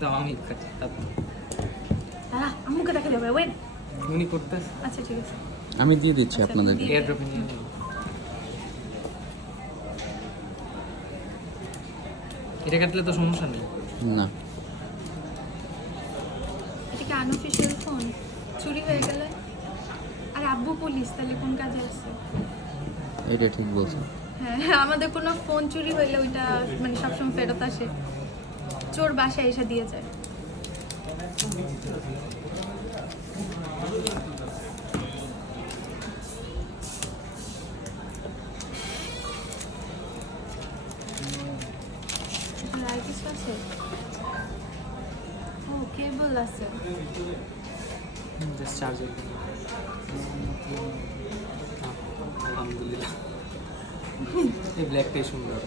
দাও আমি খাচ্ছি দাঁড়া আম্মুকে দেখা যাবে ওয়েট উনি করতে আচ্ছা ঠিক আছে আমি দিয়ে দিচ্ছি আপনাদেরকে। এয়ার ড্রপে নিয়ে নিন। এটা কাটলে তো সমস্যা নেই। না, এটা কি আনঅফিশিয়াল ফোন চুরি হয়ে গেলে আর আব্বু পুলিশ তাহলে কোন কাজে আছে এটা ঠিক বলছো। হ্যাঁ আমাদের কোনো ফোন চুরি হইলে ওইটা মানে সবসময় ফেরত আসে চোর বাসায় এসে দিয়ে যায় আর কিছু আছে ও কেবল আছে জাস্ট চার্জ আলহামদুলিল্লাহ এই ব্ল্যাকটাই সুন্দর